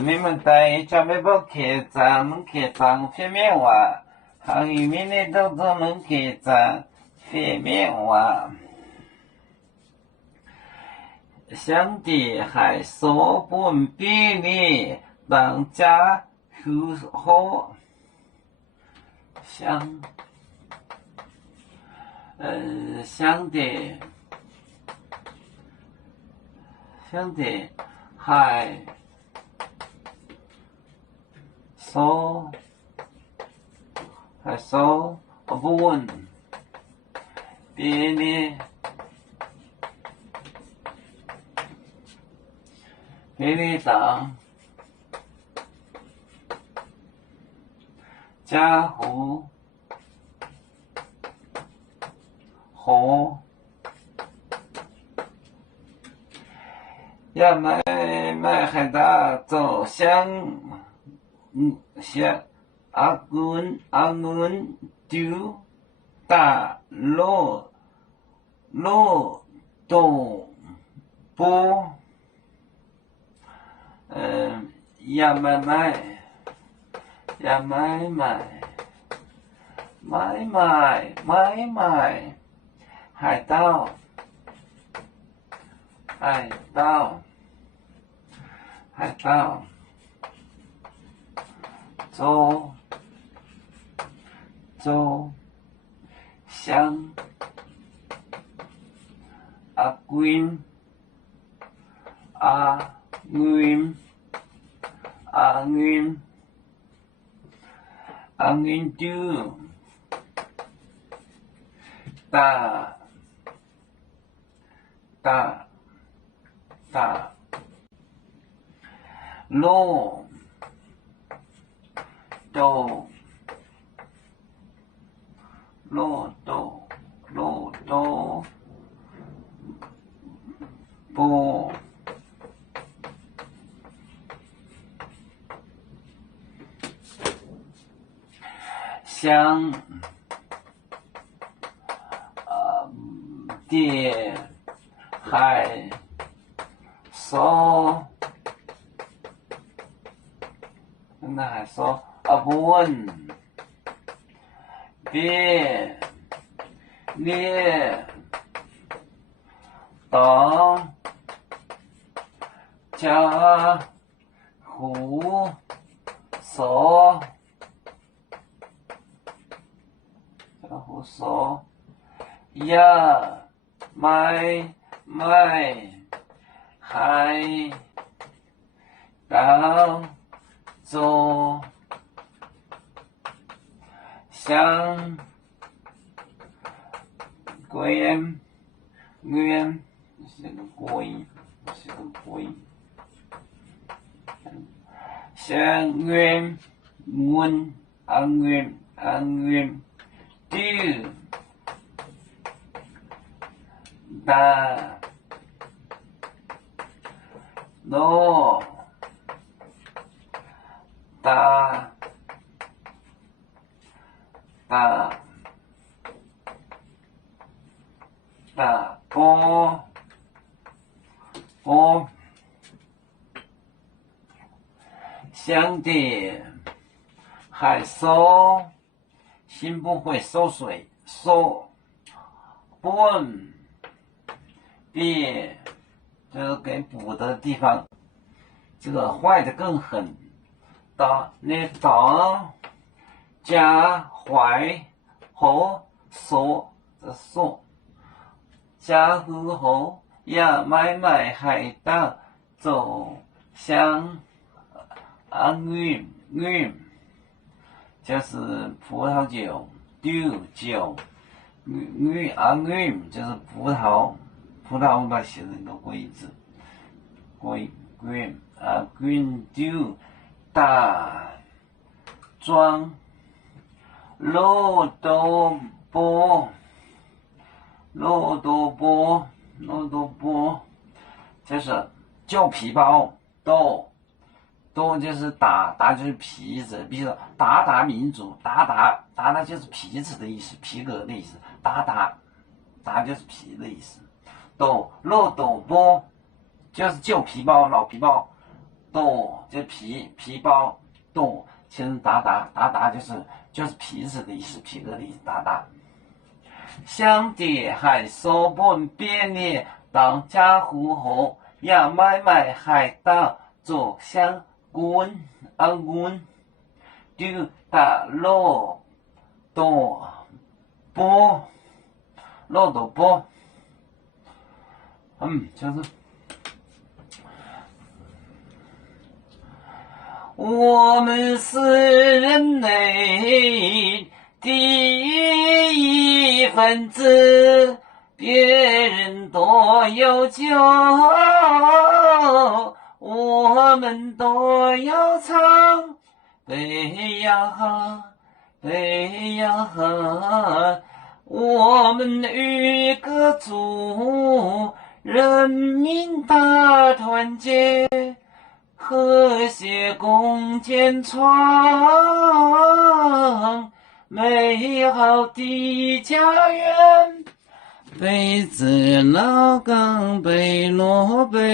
你们在准备不开张片面话，行业面的都能开张片面话，相对还少本比例当家户好，相对还少本比例当家户好，也买海大走向阿根丢大路东部，也买海盗走向阿运丢大路东部，相对还少本比例当家户少，也买海盗走向国营向运丢大路波相对还少，心不会缩水，本比就是给补的地方，这个坏的更狠。当加坏后缩的缩，加户后也买海盗走向运就是葡萄酒，丢酒，运就是葡萄我把它写成一个贵字，运丢大庄路多波，就是旧皮包，多就是打就是皮子，比如说打民族，打就是皮子的意思，皮革的意思，打就是皮的意思，路多波就是旧皮包，老皮包，多就皮包多，其实达就是皮子的意思，皮革的意思达。想爹还说本便利，当家户口要买卖还当做相官丢打落多波落多波，就是我们是人类第一分子，别人多有酒，我们都要唱，背呀喝，背呀喝，我们与歌祝人民大团结，和谐共建创美好的家园。北至老岗，北落北。